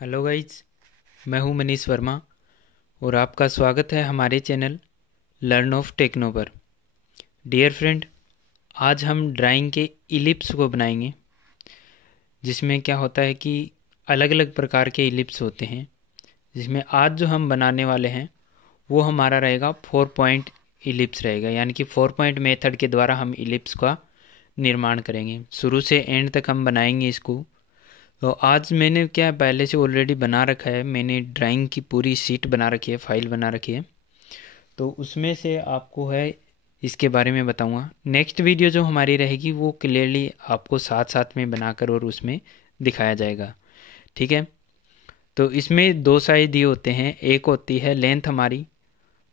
Hello guys, मैं हूं मनीष वर्मा और आपका स्वागत है हमारे चैनल लर्न ऑफ टेक्नो पर। डियर फ्रेंड, आज हम ड्राइंग के इलिप्स को बनाएंगे, जिसमें क्या होता है कि अलग अलग प्रकार के इलिप्स होते हैं। जिसमें आज जो हम बनाने वाले हैं वो हमारा रहेगा 4 पॉइंट इलिप्स रहेगा, यानी कि 4 पॉइंट मेथड के द्वारा हम इलिप्स का निर्माण करेंगे। शुरू से एंड तक हम बनाएंगे इसको। तो आज मैंने क्या पहले से ऑलरेडी बना रखा है, मैंने ड्राइंग की पूरी शीट बना रखी है, फाइल बना रखी है। तो उसमें से आपको है इसके बारे में बताऊंगा। नेक्स्ट वीडियो जो हमारी रहेगी वो क्लियरली आपको साथ साथ में बनाकर और उसमें दिखाया जाएगा, ठीक है। तो इसमें दो साइज दिए होते हैं, एक होती है लेंथ हमारी,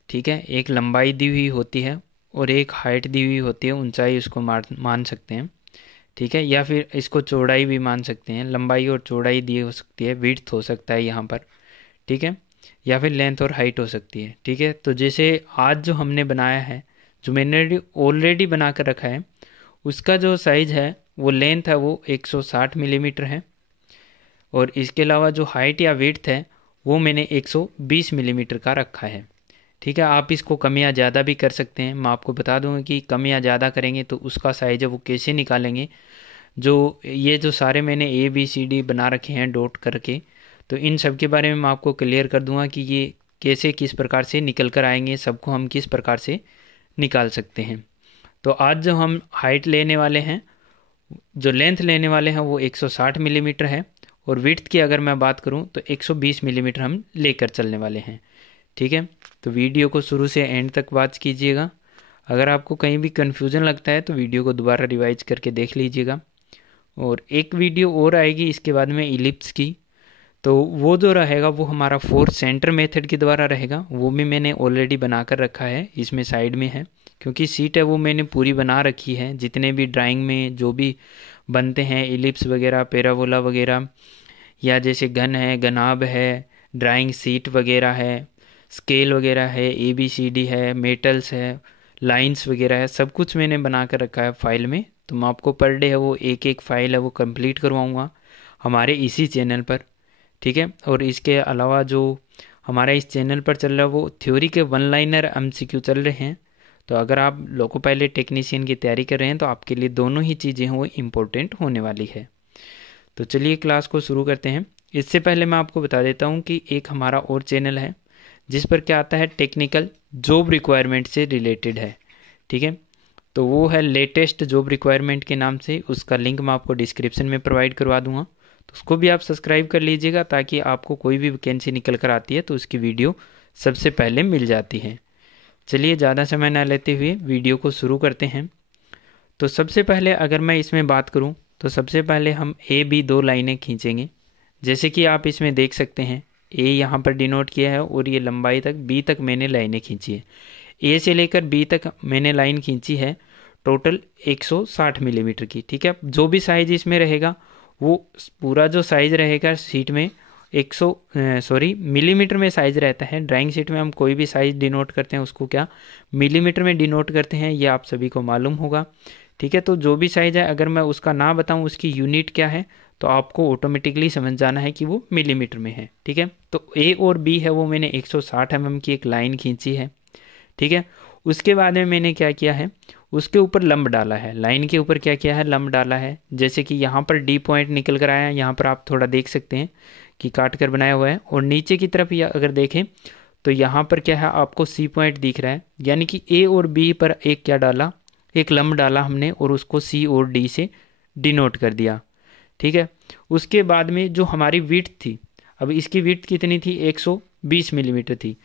ठीक है, एक लंबाई दी हुई होती है और एक हाइट दी हुई होती है, ऊंचाई उसको मान सकते हैं, ठीक है, या फिर इसको चौड़ाई भी मान सकते हैं। लंबाई और चौड़ाई दी हो सकती है, विड्थ हो सकता है यहाँ पर, ठीक है, या फिर लेंथ और हाइट हो सकती है, ठीक है। तो जैसे आज जो हमने बनाया है, जो मैंने ऑलरेडी बना कर रखा है, उसका जो साइज़ है वो लेंथ है वो 160 मिलीमीटर है और इसके अलावा जो हाइट या विड्थ है वो मैंने 120 मिलीमीटर का रखा है, ठीक है। आप इसको कम या ज़्यादा भी कर सकते हैं। मैं आपको बता दूंगा कि कम या ज़्यादा करेंगे तो उसका साइज़ है वो कैसे निकालेंगे। जो सारे मैंने ABCD बना रखे हैं डॉट करके, तो इन सब के बारे में मैं आपको क्लियर कर दूंगा कि ये कैसे किस प्रकार से निकल कर आएंगे, सबको हम किस प्रकार से निकाल सकते हैं। तो आज जो हम हाइट लेने वाले हैं, जो लेंथ लेने वाले हैं वो 160 मिलीमीटर है और विड्थ की अगर मैं बात करूं तो 120 मिलीमीटर हम लेकर चलने वाले हैं, ठीक है। तो वीडियो को शुरू से एंड तक वॉच कीजिएगा। अगर आपको कहीं भी कन्फ्यूज़न लगता है तो वीडियो को दोबारा रिवाइज करके देख लीजिएगा। और एक वीडियो और आएगी इसके बाद में इलिप्स की, तो वो जो रहेगा वो हमारा 4 सेंटर मेथड के द्वारा रहेगा। वो भी मैंने ऑलरेडी बना कर रखा है, इसमें साइड में है, क्योंकि सीट है वो मैंने पूरी बना रखी है। जितने भी ड्राइंग में जो भी बनते हैं इलिप्स वगैरह, पैराबोला वगैरह, या जैसे घन है, घनाभ है, ड्राइंग सीट वगैरह है, स्केल वगैरह है, ABCD है, मेटल्स है, लाइंस वगैरह है, सब कुछ मैंने बना कर रखा है फाइल में। तो मैं आपको पर डे है वो एक एक फाइल है वो कंप्लीट करवाऊँगा हमारे इसी चैनल पर, ठीक है। और इसके अलावा जो हमारा इस चैनल पर चल रहा है वो थ्योरी के 1 लाइनर MCQ चल रहे हैं। तो अगर आप लोको पायलट टेक्नीशियन की तैयारी कर रहे हैं तो आपके लिए दोनों ही चीज़ें हैं वो इम्पोर्टेंट होने वाली है। तो चलिए क्लास को शुरू करते हैं। इससे पहले मैं आपको बता देता हूँ कि एक हमारा और चैनल है जिस पर क्या आता है, टेक्निकल जॉब रिक्वायरमेंट से रिलेटेड है, ठीक है। तो वो है लेटेस्ट जॉब रिक्वायरमेंट के नाम से, उसका लिंक मैं आपको डिस्क्रिप्शन में प्रोवाइड करवा दूंगा। तो उसको भी आप सब्सक्राइब कर लीजिएगा ताकि आपको कोई भी वैकेंसी निकल कर आती है तो उसकी वीडियो सबसे पहले मिल जाती है। चलिए ज़्यादा समय न लेते हुए वीडियो को शुरू करते हैं। तो सबसे पहले अगर मैं इसमें बात करूं तो सबसे पहले हम AB 2 लाइनें खींचेंगे। जैसे कि आप इसमें देख सकते हैं, A यहाँ पर डिनोट किया है और ये लंबाई तक B तक मैंने लाइनें खींची है। A से लेकर B तक मैंने लाइन खींची है टोटल 160 मिलीमीटर की, ठीक है। जो भी साइज इसमें रहेगा वो पूरा जो साइज रहेगा शीट में मिलीमीटर में साइज रहता है। ड्राइंग शीट में हम कोई भी साइज डिनोट करते हैं उसको क्या मिलीमीटर में डिनोट करते हैं, ये आप सभी को मालूम होगा, ठीक है। तो जो भी साइज है अगर मैं उसका ना बताऊं उसकी यूनिट क्या है तो आपको ऑटोमेटिकली समझ जाना है कि वो मिलीमीटर में है, ठीक है। तो A और B है वो मैंने 160 mm की एक लाइन खींची है, ठीक है। उसके बाद में मैंने क्या किया है, उसके ऊपर लंब डाला है, लाइन के ऊपर क्या किया है, लंब डाला है। जैसे कि यहाँ पर D पॉइंट निकल कर आया है, यहाँ पर आप थोड़ा देख सकते हैं कि काट कर बनाया हुआ है। और नीचे की तरफ या अगर देखें तो यहाँ पर क्या है, आपको C पॉइंट दिख रहा है, यानी कि A और B पर एक क्या डाला, एक लंब डाला हमने और उसको C और D से डिनोट कर दिया, ठीक है। उसके बाद में जो हमारी विड्थ थी, अब इसकी विड्थ कितनी थी, 120 मिलीमीटर थी।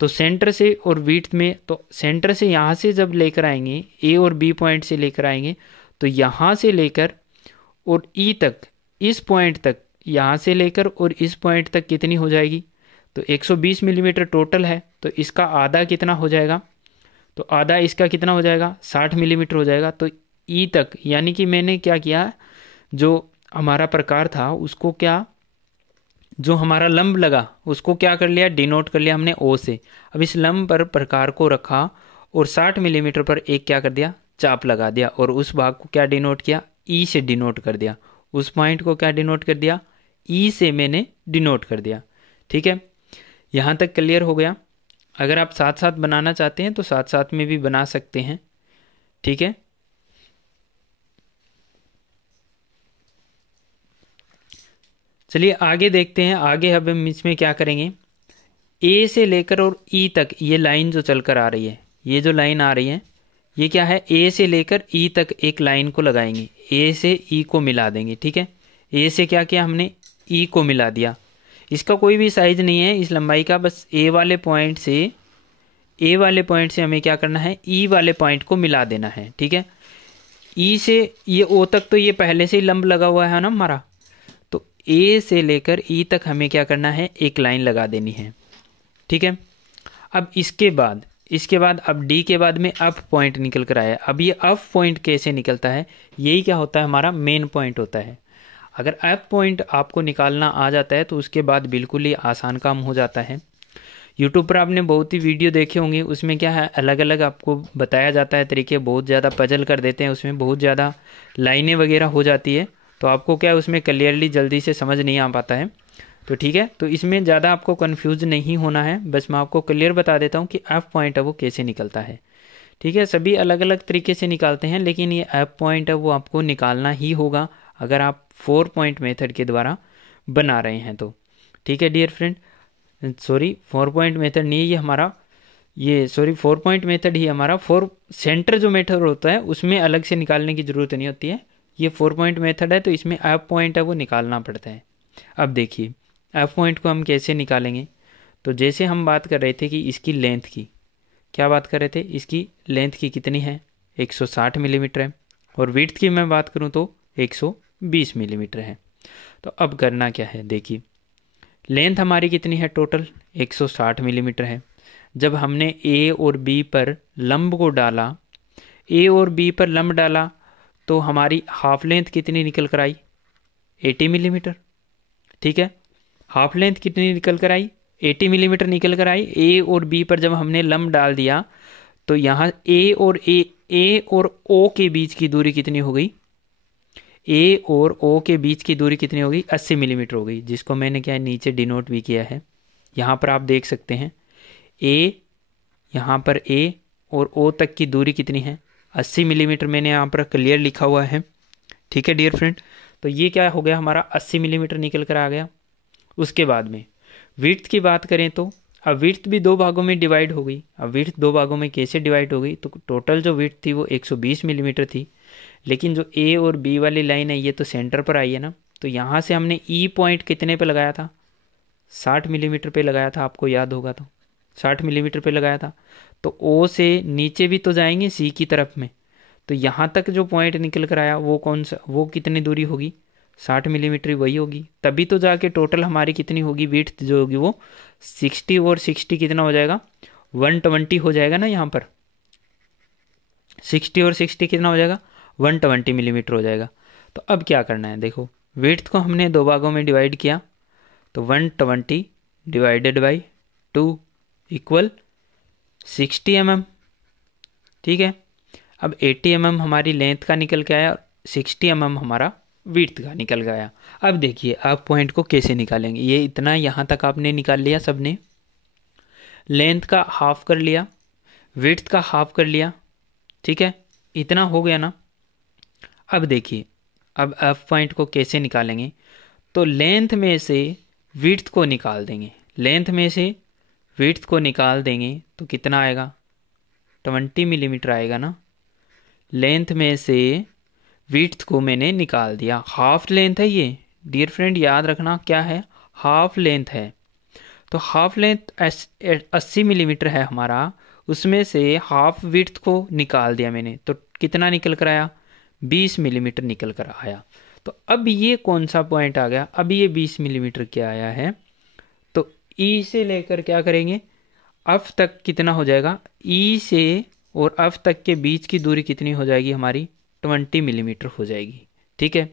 तो सेंटर से और विड्थ में, तो सेंटर से यहाँ से जब लेकर आएंगे, A और B पॉइंट से लेकर आएंगे तो यहाँ से लेकर और E तक, इस पॉइंट तक, यहाँ से लेकर और इस पॉइंट तक कितनी हो जाएगी, तो 120 मिलीमीटर टोटल है। तो इसका आधा कितना हो जाएगा, तो आधा इसका कितना हो जाएगा, 60 मिलीमीटर हो जाएगा। तो E तक, यानी कि मैंने क्या किया, जो हमारा प्रकार था उसको क्या, जो हमारा लंब लगा उसको क्या कर लिया, डिनोट कर लिया हमने O से। अब इस लंब पर प्रकार को रखा और 60 मिलीमीटर पर एक क्या कर दिया, चाप लगा दिया और उस भाग को क्या डिनोट किया, E से डिनोट कर दिया। उस पॉइंट को क्या डिनोट कर दिया, ई से मैंने डिनोट कर दिया। ठीक है, यहाँ तक क्लियर हो गया। अगर आप साथ साथ बनाना चाहते हैं तो साथ साथ में भी बना सकते हैं। ठीक है, चलिए आगे देखते हैं। आगे अब हम इसमें क्या करेंगे, ए से लेकर और ई तक ये लाइन जो चलकर आ रही है, ये जो लाइन आ रही है ये क्या है, ए से लेकर ई तक एक लाइन को लगाएंगे, ए से ई को मिला देंगे। ठीक है, ए से क्या किया हमने, ई को मिला दिया। इसका कोई भी साइज नहीं है इस लंबाई का, बस ए वाले पॉइंट से हमें क्या करना है, ई वाले पॉइंट को मिला देना है। ठीक है, ई से ये ओ तक तो ये पहले से ही लंब लगा हुआ है ना हमारा, तो ए से लेकर ई तक हमें क्या करना है, एक लाइन लगा देनी है। ठीक है, अब इसके बाद अब डी के बाद में अप पॉइंट निकल कर आया। अब ये अप पॉइंट कैसे निकलता है, यही क्या होता है, हमारा मेन पॉइंट होता है। अगर अप पॉइंट आपको निकालना आ जाता है तो उसके बाद बिल्कुल ही आसान काम हो जाता है। यूट्यूब पर आपने बहुत ही वीडियो देखे होंगे, उसमें क्या है, अलग अलग आपको बताया जाता है तरीके, बहुत ज़्यादा पजल कर देते हैं, उसमें बहुत ज़्यादा लाइनें वगैरह हो जाती है, तो आपको क्या है उसमें क्लियरली जल्दी से समझ नहीं आ पाता है। तो ठीक है, तो इसमें ज़्यादा आपको कन्फ्यूज नहीं होना है, बस मैं आपको क्लियर बता देता हूँ कि एफ पॉइंट है वो कैसे निकलता है। ठीक है, सभी अलग अलग तरीके से निकालते हैं, लेकिन ये एफ पॉइंट है वो आपको निकालना ही होगा अगर आप 4 पॉइंट मेथड के द्वारा बना रहे हैं तो। ठीक है dear friend, sorry 4 point method नहीं, ये हमारा 4 पॉइंट मेथड ही हमारा 4 सेंटर जो मेथड होता है उसमें अलग से निकालने की ज़रूरत नहीं होती है। ये 4 पॉइंट मेथड है तो इसमें एफ पॉइंट है वो निकालना पड़ता है। अब देखिए एफ पॉइंट को हम कैसे निकालेंगे, तो जैसे हम बात कर रहे थे कि इसकी लेंथ की, क्या बात कर रहे थे, इसकी लेंथ की कितनी है, 160 मिलीमीटर है, और विड्थ की मैं बात करूं तो 120 मिलीमीटर है। तो अब करना क्या है, देखिए लेंथ हमारी कितनी है, टोटल 160 मिलीमीटर है। जब हमने ए और बी पर लंब को डाला, ए और बी पर लंब डाला, तो हमारी हाफ लेंथ कितनी निकल कर आई, 80 मिलीमीटर। ठीक है, हाफ लेंथ कितनी निकल कर आई, 80 मिलीमीटर निकल कर आई। ए और बी पर जब हमने लंब डाल दिया तो यहाँ ए और ओ के बीच की दूरी कितनी हो गई, ए और ओ के बीच की दूरी कितनी हो गई, 80 मिलीमीटर हो गई, जिसको मैंने क्या नीचे डिनोट भी किया है। यहाँ पर आप देख सकते हैं यहाँ पर ए और ओ तक की दूरी कितनी है, 80 मिलीमीटर मैंने यहाँ पर क्लियर लिखा हुआ है। ठीक है डियर फ्रेंड, तो ये क्या हो गया हमारा 80 मिलीमीटर निकल कर आ गया। उसके बाद में विड्थ की बात करें तो अब विड्थ भी 2 भागों में डिवाइड हो गई। अब विड्थ 2 भागों में कैसे डिवाइड हो गई, तो टोटल जो विड्थ थी वो 120 मिलीमीटर थी, लेकिन जो ए और बी वाली लाइन है ये तो सेंटर पर आई है ना, तो यहाँ से हमने ई पॉइंट कितने पे लगाया था, 60 मिलीमीटर पे लगाया था, आपको याद होगा तो 60 मिलीमीटर पे लगाया था। तो ओ से नीचे भी तो जाएंगे सी की तरफ में, तो यहाँ तक जो पॉइंट निकल कर आया वो कौन सा, वो कितनी दूरी होगी, 60 मिलीमीटर वही होगी। तभी तो जाके टोटल हमारी कितनी होगी, विड्थ जो होगी वो 60 और 60 कितना हो जाएगा, 120 हो जाएगा ना, यहाँ पर 60 और 60 कितना हो जाएगा, 120 मिलीमीटर हो जाएगा। तो अब क्या करना है, देखो विड्थ को हमने 2 भागों में डिवाइड किया, तो 120 डिवाइडेड बाई 2 इक्वल 60 mm। ठीक है, अब 80 mm हमारी लेंथ का निकल के आया और 60 mm हमारा विड्थ का निकल गया। अब देखिए आप पॉइंट को कैसे निकालेंगे, ये इतना यहाँ तक आपने निकाल लिया, सबने लेंथ का हाफ कर लिया, विड्थ का हाफ कर लिया। ठीक है, इतना हो गया ना। अब देखिए अब एफ पॉइंट को कैसे निकालेंगे, तो लेंथ में से विड्थ को निकाल देंगे, लेंथ में से विड्थ को निकाल देंगे तो कितना आएगा, 20 मिलीमीटर आएगा ना। लेंथ में से विड्थ को मैंने निकाल दिया, हाफ लेंथ है ये डियर फ्रेंड, याद रखना क्या है, हाफ लेंथ है। तो हाफ लेंथ 80 मिलीमीटर है हमारा, उसमें से हाफ विड्थ को निकाल दिया मैंने, तो कितना निकल कर आया, 20 मिलीमीटर निकल कर आया। तो अब ये कौन सा पॉइंट आ गया, अब ये 20 मिलीमीटर क्या आया है, तो ई से लेकर क्या करेंगे, एफ तक कितना हो जाएगा, ई से और एफ तक के बीच की दूरी कितनी हो जाएगी हमारी, 20 मिलीमीटर हो जाएगी। ठीक है,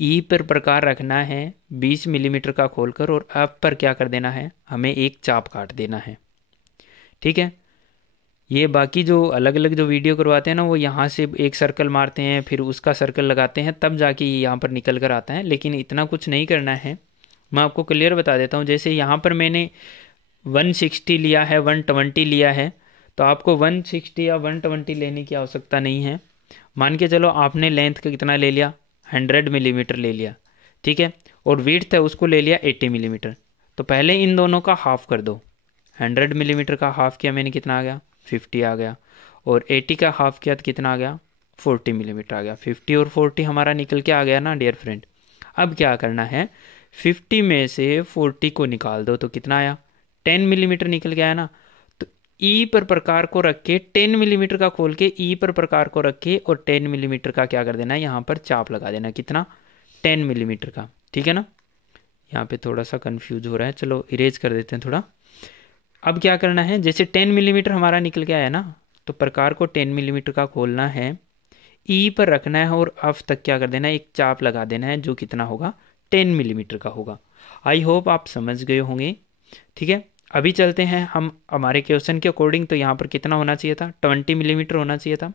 ई पर प्रकार रखना है 20 मिलीमीटर का खोलकर, और एफ पर क्या कर देना है, हमें एक चाप काट देना है। ठीक है, ये बाकी जो अलग अलग जो वीडियो करवाते हैं ना, वो यहाँ से एक सर्कल मारते हैं, फिर उसका सर्कल लगाते हैं, तब जाके ये यहाँ पर निकल कर आता है। लेकिन इतना कुछ नहीं करना है, मैं आपको क्लियर बता देता हूँ। जैसे यहाँ पर मैंने 160 लिया है, 120 लिया है, तो आपको 160 या 120 लेने की आवश्यकता नहीं है। मान के चलो आपने लेंथ का कितना ले लिया, 100 मिलीमीटर ले लिया, ठीक है, और विड्थ है उसको ले लिया 80 मिलीमीटर। तो पहले इन दोनों का हाफ कर दो। 100 मिलीमीटर का हाफ किया मैंने, कितना आ गया, 50 आ गया। और 80 का हाफ किया तो कितना आ गया, 40 मिलीमीटर आ गया। 50 और 40 हमारा निकल के आ गया ना डियर फ्रेंड। अब क्या करना है, 50 में से 40 को निकाल दो तो कितना आया, 10 मिलीमीटर निकल के आया ना। तो ई पर प्रकार को रख के 10 मिलीमीटर का खोल के ई पर प्रकार को रख के और 10 मिलीमीटर का क्या कर देना है, यहाँ पर चाप लगा देना। कितना, 10 मिलीमीटर का, ठीक है ना। यहाँ पे थोड़ा सा कंफ्यूज हो रहा है, चलो इरेज कर देते हैं थोड़ा। अब क्या करना है, जैसे 10 मिलीमीटर हमारा निकल के आया ना, तो प्रकार को 10 मिलीमीटर का खोलना है, ई पर रखना है और अफ तक क्या कर देना है, एक चाप लगा देना है, जो कितना होगा, 10 मिलीमीटर का होगा। आई होप आप समझ गए होंगे, ठीक है। अभी चलते हैं हम हमारे क्वेश्चन के अकॉर्डिंग। तो यहाँ पर कितना होना चाहिए था, 20 मिलीमीटर होना चाहिए था।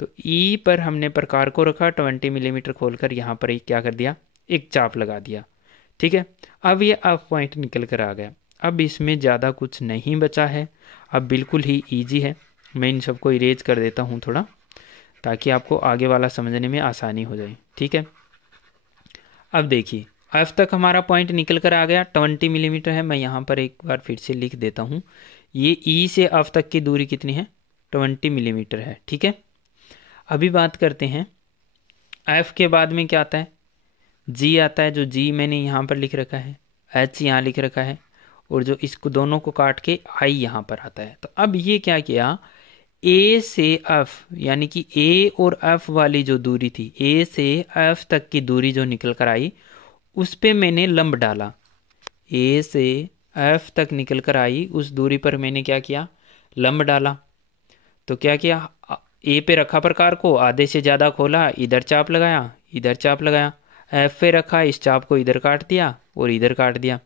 तो ई पर हमने प्रकार को रखा, 20 मिलीमीटर खोलकर यहाँ पर एक क्या कर दिया, एक चाप लगा दिया, ठीक है। अब ये अफ पॉइंट निकल कर आ गया। अब इसमें ज़्यादा कुछ नहीं बचा है, अब बिल्कुल ही ईजी है। मैं इन सबको इरेज कर देता हूँ थोड़ा, ताकि आपको आगे वाला समझने में आसानी हो जाए, ठीक है। अब देखिए, एफ तक हमारा पॉइंट निकल कर आ गया, 20 मिलीमीटर है। मैं यहाँ पर एक बार फिर से लिख देता हूँ, ये ई से एफ तक की दूरी कितनी है, 20 मिलीमीटर है, ठीक है। अभी बात करते हैं, एफ के बाद में क्या आता है, जी आता है, जो जी मैंने यहाँ पर लिख रखा है, एच यहाँ लिख रखा है, और जो इसको दोनों को काट के आई यहाँ पर आता है। तो अब ये क्या किया, ए से एफ, यानी कि ए और एफ वाली जो दूरी थी, ए से एफ तक की दूरी जो निकल कर आई, उस पे मैंने लंब डाला। ए से एफ तक निकल कर आई उस दूरी पर मैंने क्या किया, लंब डाला। तो क्या किया, ए पे रखा प्रकार को, आधे से ज़्यादा खोला, इधर चाप लगाया, इधर चाप लगाया। एफ पे रखा, इस चाप को इधर काट दिया और इधर काट दिया।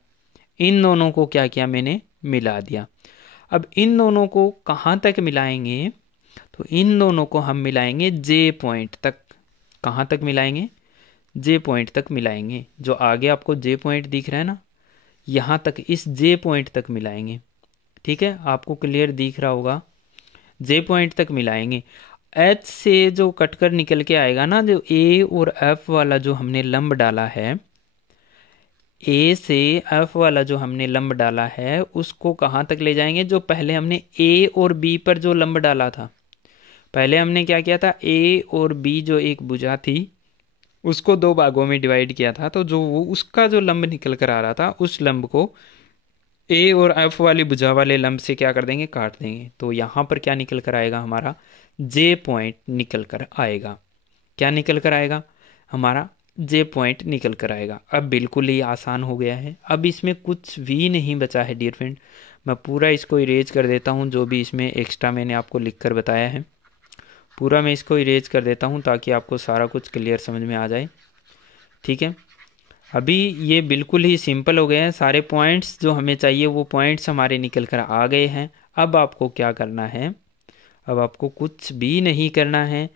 इन दोनों को क्या किया मैंने, मिला दिया। अब इन दोनों को कहाँ तक मिलाएंगे, तो इन दोनों को हम मिलाएंगे जे पॉइंट तक। कहाँ तक मिलाएंगे, जे पॉइंट तक मिलाएंगे। जो आगे आपको जे पॉइंट दिख रहा है ना, यहाँ तक, इस जे पॉइंट तक मिलाएंगे, ठीक है। आपको क्लियर दिख रहा होगा, जे पॉइंट तक मिलाएंगे। एच से जो कटकर निकल के आएगा ना, जो ए और एफ वाला जो हमने लंब डाला है, ए से एफ वाला जो हमने लंब डाला है, उसको कहाँ तक ले जाएंगे, जो पहले हमने ए और बी पर जो लंब डाला था। पहले हमने क्या किया था, ए और बी जो एक भुजा थी, उसको दो भागों में डिवाइड किया था। तो जो वो उसका जो लंब निकल कर आ रहा था, उस लंब को ए और एफ वाली भुजा वाले लंब से क्या कर देंगे, काट देंगे। तो यहाँ पर क्या निकल कर आएगा, हमारा जे पॉइंट निकल कर आएगा। क्या निकल कर आएगा, हमारा जे पॉइंट निकल कर आएगा। अब बिल्कुल ही आसान हो गया है, अब इसमें कुछ भी नहीं बचा है डियर फ्रेंड। मैं पूरा इसको इरेज कर देता हूँ, जो भी इसमें एक्स्ट्रा मैंने आपको लिख कर बताया है, पूरा मैं इसको इरेज कर देता हूँ, ताकि आपको सारा कुछ क्लियर समझ में आ जाए, ठीक है। अभी ये बिल्कुल ही सिंपल हो गए हैं, सारे पॉइंट्स जो हमें चाहिए वो पॉइंट्स हमारे निकल कर आ गए हैं। अब आपको क्या करना है, अब आपको कुछ भी नहीं करना है,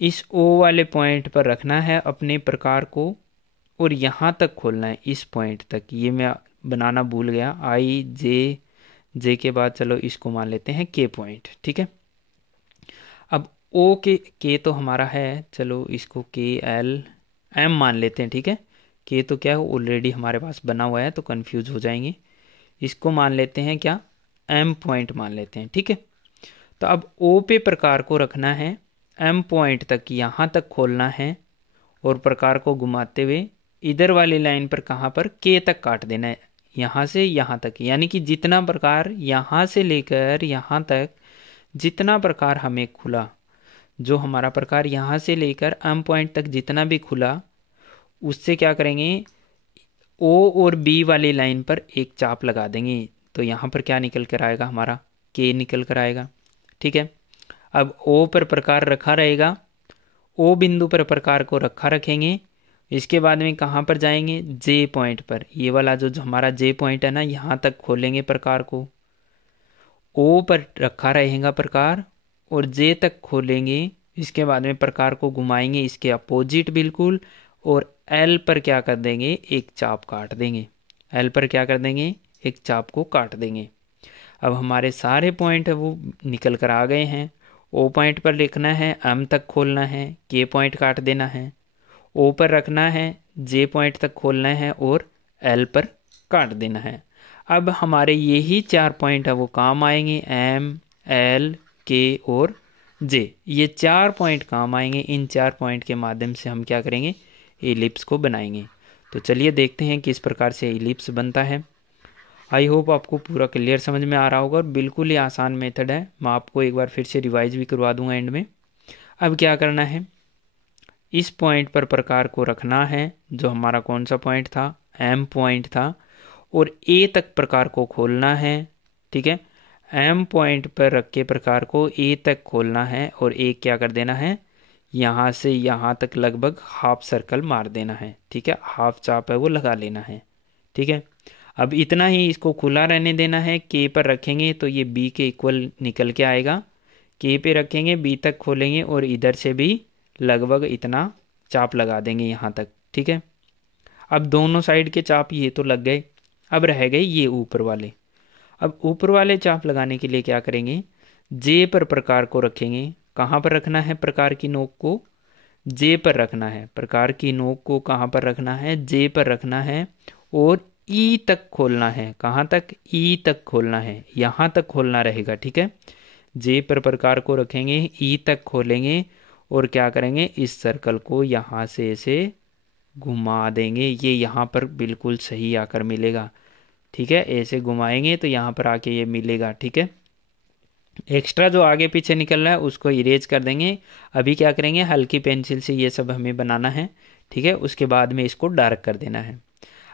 इस ओ वाले पॉइंट पर रखना है अपने प्रकार को, और यहाँ तक खोलना है, इस पॉइंट तक। ये मैं बनाना भूल गया, आई जे, जे के बाद चलो इसको मान लेते हैं के पॉइंट, ठीक है। अब ओ के तो हमारा है, चलो इसको के एल एम मान लेते हैं, ठीक है। के तो क्या है, ऑलरेडी हमारे पास बना हुआ है, तो कंफ्यूज हो जाएंगे। इसको मान लेते हैं क्या, एम पॉइंट मान लेते हैं, ठीक है। तो अब ओ पे प्रकार को रखना है, एम पॉइंट तक यहाँ तक खोलना है, और प्रकार को घुमाते हुए इधर वाली लाइन पर कहाँ पर, के तक काट देना है, यहाँ से यहाँ तक। यानी कि जितना प्रकार यहाँ से लेकर यहाँ तक, जितना प्रकार हमें खुला, जो हमारा प्रकार यहाँ से लेकर एम पॉइंट तक जितना भी खुला, उससे क्या करेंगे, ओ और बी वाली लाइन पर एक चाप लगा देंगे। तो यहाँ पर क्या निकल कर आएगा, हमारा के निकल कर आएगा, ठीक है। अब ओ पर प्रकार रखा रहेगा, ओ बिंदु पर प्रकार को रखा रखेंगे। इसके बाद में कहाँ पर जाएंगे, जे पॉइंट पर। ये वाला जो हमारा जे पॉइंट है ना, यहाँ तक खोलेंगे प्रकार को, ओ पर रखा रहेगा प्रकार और जे तक खोलेंगे, इसके बाद में प्रकार को घुमाएंगे इसके अपोजिट बिल्कुल, और एल पर क्या कर देंगे, एक चाप काट देंगे। एल पर क्या कर देंगे, एक चाप को काट देंगे। अब हमारे सारे पॉइंट है वो निकल कर आ गए हैं। ओ पॉइंट पर लिखना है, एम तक खोलना है, के पॉइंट काट देना है, ओ पर रखना है, जे पॉइंट तक खोलना है और एल पर काट देना है। अब हमारे यही 4 पॉइंट है वो काम आएंगे, एम, एल, के और जे। ये 4 पॉइंट काम आएंगे। इन 4 पॉइंट के माध्यम से हम क्या करेंगे, एलिप्स को बनाएंगे। तो चलिए देखते हैं किस प्रकार से एलिप्स बनता है। आई होप आपको पूरा क्लियर समझ में आ रहा होगा और बिल्कुल ही आसान मेथड है। मैं आपको एक बार फिर से रिवाइज भी करवा दूंगा एंड में। अब क्या करना है, इस पॉइंट पर प्रकार को रखना है, जो हमारा कौन सा पॉइंट था, एम पॉइंट था, और ए तक प्रकार को खोलना है। ठीक है, एम पॉइंट पर रख के प्रकार को ए तक खोलना है और ए क्या कर देना है, यहाँ से यहाँ तक लगभग हाफ सर्कल मार देना है। ठीक है, हाफ चाप है वो लगा लेना है। ठीक है, अब इतना ही इसको खुला रहने देना है। के पर रखेंगे तो ये बी के इक्वल निकल के आएगा। के पे रखेंगे, बी तक खोलेंगे और इधर से भी लगभग इतना चाप लगा देंगे यहाँ तक। ठीक है, अब दोनों साइड के चाप ये तो लग गए। अब रह गए ये ऊपर वाले। अब ऊपर वाले चाप लगाने के लिए क्या करेंगे, जे पर प्रकार को रखेंगे। कहाँ पर रखना है, प्रकार की नोक को जे पर रखना है। प्रकार की नोक को कहाँ पर रखना है, जे पर रखना है और ई तक खोलना है। कहाँ तक, ई तक खोलना है, यहाँ तक खोलना रहेगा। ठीक है, जे पर प्रकार को रखेंगे, ई तक खोलेंगे और क्या करेंगे, इस सर्कल को यहाँ से ऐसे घुमा देंगे। ये यहाँ पर बिल्कुल सही आकर मिलेगा। ठीक है, ऐसे घुमाएंगे तो यहाँ पर आके ये मिलेगा। ठीक है, एक्स्ट्रा जो आगे पीछे निकल रहा है उसको इरेज कर देंगे। अभी क्या करेंगे, हल्की पेंसिल से ये सब हमें बनाना है। ठीक है, उसके बाद में इसको डार्क कर देना है।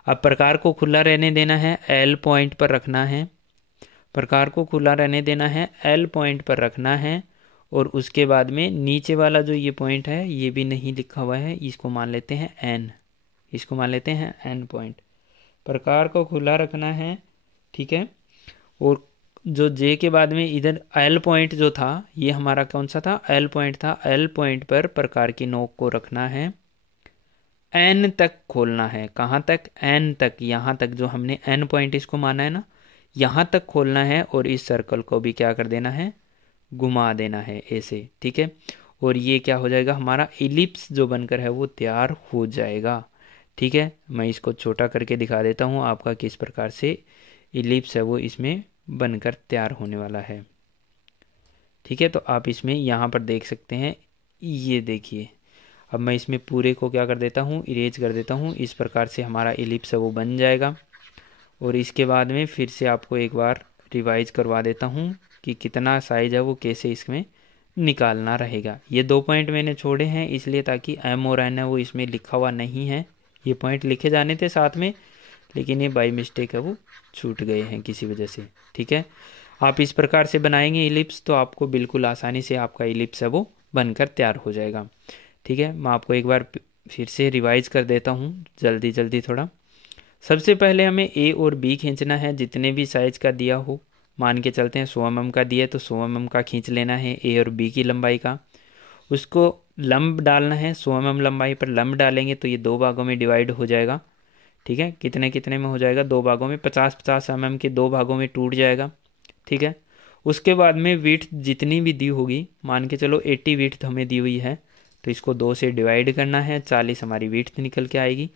अब प्रकार को खुला रहने देना है, एल पॉइंट पर रखना है। प्रकार को खुला रहने देना है, एल पॉइंट पर रखना है और उसके बाद में नीचे वाला जो ये पॉइंट है ये भी नहीं लिखा हुआ है, इसको मान लेते हैं एन। इसको मान लेते हैं एन पॉइंट। प्रकार को खुला रखना है। ठीक है, और जो जे के बाद में इधर एल पॉइंट जो था ये हमारा कौन सा था, एल पॉइंट था। एल पॉइंट पर प्रकार की नोक को रखना है, एन तक खोलना है। कहाँ तक, एन तक, यहाँ तक जो हमने एन पॉइंट इसको माना है ना, यहाँ तक खोलना है और इस सर्कल को भी क्या कर देना है, घुमा देना है ऐसे। ठीक है, और ये क्या हो जाएगा, हमारा इलिप्स जो बनकर है वो तैयार हो जाएगा। ठीक है, मैं इसको छोटा करके दिखा देता हूँ आपका किस प्रकार से इलिप्स है वो इसमें बनकर तैयार होने वाला है। ठीक है, तो आप इसमें यहाँ पर देख सकते हैं, ये देखिए। अब मैं इसमें पूरे को क्या कर देता हूँ, इरेज कर देता हूँ। इस प्रकार से हमारा इलिप्स है वो बन जाएगा। और इसके बाद में फिर से आपको एक बार रिवाइज करवा देता हूँ कि कितना साइज है वो कैसे इसमें निकालना रहेगा। ये 2 पॉइंट मैंने छोड़े हैं इसलिए ताकि एम और एन है वो इसमें लिखा हुआ नहीं है। ये पॉइंट लिखे जाने थे साथ में, लेकिन ये बाई मिस्टेक है वो छूट गए हैं किसी वजह से। ठीक है, आप इस प्रकार से बनाएंगे इलिप्स तो आपको बिल्कुल आसानी से आपका इलिप्स है वो बनकर तैयार हो जाएगा। ठीक है, मैं आपको एक बार फिर से रिवाइज कर देता हूँ जल्दी जल्दी थोड़ा। सबसे पहले हमें ए और बी खींचना है, जितने भी साइज का दिया हो। मान के चलते हैं 100 mm का दिया है तो 100 mm का खींच लेना है ए और बी की लंबाई का। उसको लंब डालना है, 100 mm लंबाई पर लंब डालेंगे तो ये 2 भागों में डिवाइड हो जाएगा। ठीक है, कितने कितने में हो जाएगा, 2 भागों में, 50-50 mm के 2 भागों में टूट जाएगा। ठीक है, उसके बाद में विड्थ जितनी भी दी होगी, मान के चलो 80 विड्थ हमें दी हुई है तो इसको 2 से डिवाइड करना है, 40 हमारी विड्थ निकल के आएगी।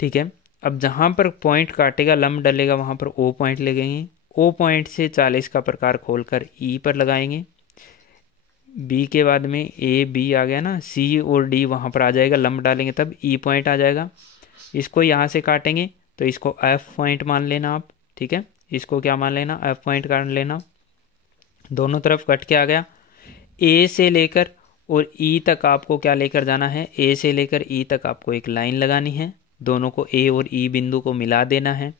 ठीक है, अब जहाँ पर पॉइंट काटेगा, लंब डलेगा, वहाँ पर ओ पॉइंट लगेंगे। ओ पॉइंट से 40 का प्रकार खोलकर ई पर लगाएंगे। बी के बाद में ए बी आ गया ना, सी और डी वहाँ पर आ जाएगा, लंब डालेंगे तब ई पॉइंट आ जाएगा। इसको यहाँ से काटेंगे तो इसको एफ पॉइंट मान लेना आप। ठीक है, इसको क्या मान लेना, एफ पॉइंट काट लेना। दोनों तरफ कट के आ गया। ए से लेकर और ई तक आपको क्या लेकर जाना है, ए से लेकर ई तक आपको एक लाइन लगानी है। दोनों को ए और ई बिंदु को मिला देना है।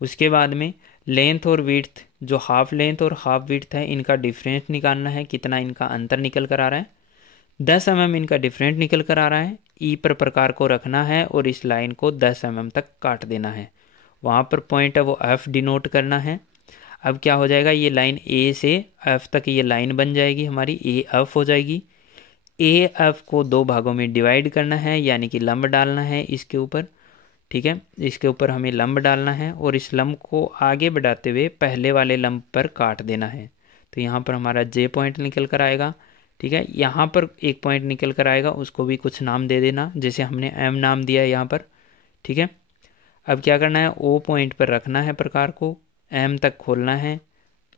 उसके बाद में लेंथ और विड्थ, जो हाफ लेंथ और हाफ विड्थ है, इनका डिफरेंस निकालना है, कितना इनका अंतर निकल कर आ रहा है। 10 mm इनका डिफरेंट निकल कर आ रहा है। ई पर प्रकार को रखना है और इस लाइन को 10 mm तक काट देना है। वहाँ पर पॉइंट है वो एफ डिनोट करना है। अब क्या हो जाएगा, ये लाइन ए से एफ तक ये लाइन बन जाएगी हमारी, ए एफ हो जाएगी। ए एफ को दो भागों में डिवाइड करना है, यानी कि लंब डालना है इसके ऊपर, ठीक है, इसके ऊपर हमें लंब डालना है और इस लंब को आगे बढ़ाते हुए पहले वाले लंब पर काट देना है। तो यहाँ पर हमारा जे पॉइंट निकल कर आएगा, ठीक है। यहाँ पर एक पॉइंट निकल कर आएगा, उसको भी कुछ नाम दे देना, जैसे हमने एम नाम दिया है यहाँ पर, ठीक है। अब क्या करना है, ओ पॉइंट पर रखना है प्रकार को, एम तक खोलना है,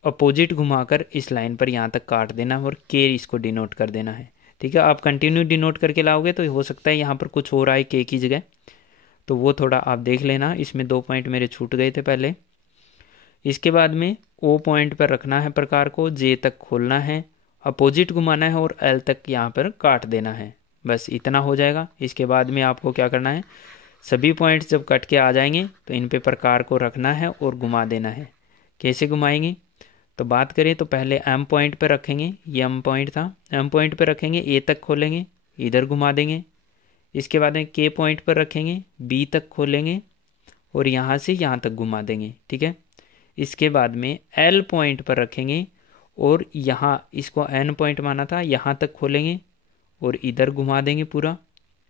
अपोजिट घुमाकर इस लाइन पर यहाँ तक काट देना है और के इसको डिनोट कर देना है, ठीक है। आप कंटिन्यू डिनोट करके लाओगे तो हो सकता है यहाँ पर कुछ हो रहा है के की जगह, तो वो थोड़ा आप देख लेना। इसमें 2 पॉइंट मेरे छूट गए थे पहले। इसके बाद में ओ पॉइंट पर रखना है प्रकार को, जे तक खोलना है, अपोजिट घुमाना है और एल तक यहाँ पर काट देना है। बस इतना हो जाएगा। इसके बाद में आपको क्या करना है, सभी पॉइंट्स जब कट के आ जाएंगे तो इन पे प्रकार को रखना है और घुमा देना है। कैसे घुमाएंगे, तो बात करें तो पहले एम पॉइंट पर रखेंगे, ये एम पॉइंट था, एम पॉइंट पर रखेंगे, ए तक खोलेंगे, इधर घुमा देंगे। इसके बाद में के पॉइंट पर रखेंगे, बी तक खोलेंगे और यहाँ से यहाँ तक घुमा देंगे, ठीक है। इसके बाद में एल पॉइंट पर रखेंगे और यहाँ इसको एन पॉइंट माना था, यहाँ तक खोलेंगे और इधर घुमा देंगे पूरा,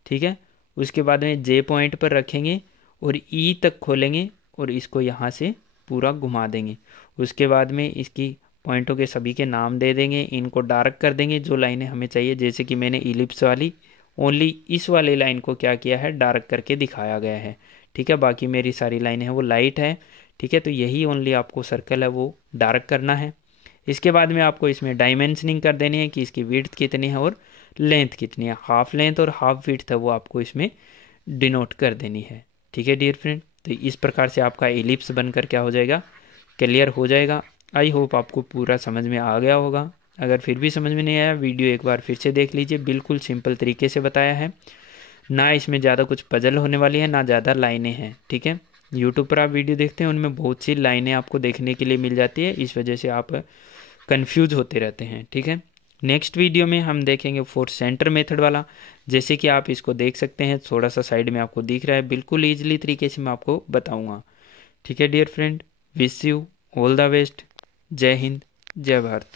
ठीक है। उसके बाद में जे पॉइंट पर रखेंगे और ई तक खोलेंगे और इसको यहाँ से पूरा घुमा देंगे। उसके बाद में इसकी पॉइंटों के सभी के नाम दे देंगे, इनको डार्क कर देंगे जो लाइनें हमें चाहिए, जैसे कि मैंने इलिप्स वाली ओनली इस वाली लाइन को क्या किया है, डार्क करके दिखाया गया है, ठीक है। बाकी मेरी सारी लाइनें हैं वो लाइट है, ठीक है। तो यही ओनली आपको सर्कल है वो डार्क करना है। इसके बाद में आपको इसमें डायमेंशनिंग कर देनी है कि इसकी विड्थ कितनी है और लेंथ कितनी है, हाफ लेंथ और हाफ विड्थ है वो आपको इसमें डिनोट कर देनी है, ठीक है डियर फ्रेंड। तो इस प्रकार से आपका एलिप्स बनकर क्या हो जाएगा, क्लियर हो जाएगा। आई होप आपको पूरा समझ में आ गया होगा। अगर फिर भी समझ में नहीं आया, वीडियो एक बार फिर से देख लीजिए, बिल्कुल सिंपल तरीके से बताया है, ना इसमें ज़्यादा कुछ पजल होने वाली है, ना ज़्यादा लाइनें हैं, ठीक है। यूट्यूब पर आप वीडियो देखते हैं उनमें बहुत सी लाइनें आपको देखने के लिए मिल जाती है, इस वजह से आप कंफ्यूज होते रहते हैं, ठीक है। नेक्स्ट वीडियो में हम देखेंगे फोर्थ सेंटर मेथड वाला, जैसे कि आप इसको देख सकते हैं, थोड़ा सा साइड में आपको दिख रहा है, बिल्कुल ईजिली तरीके से मैं आपको बताऊँगा, ठीक है dear friend. Wish you all the best. जय हिंद, जय भारत।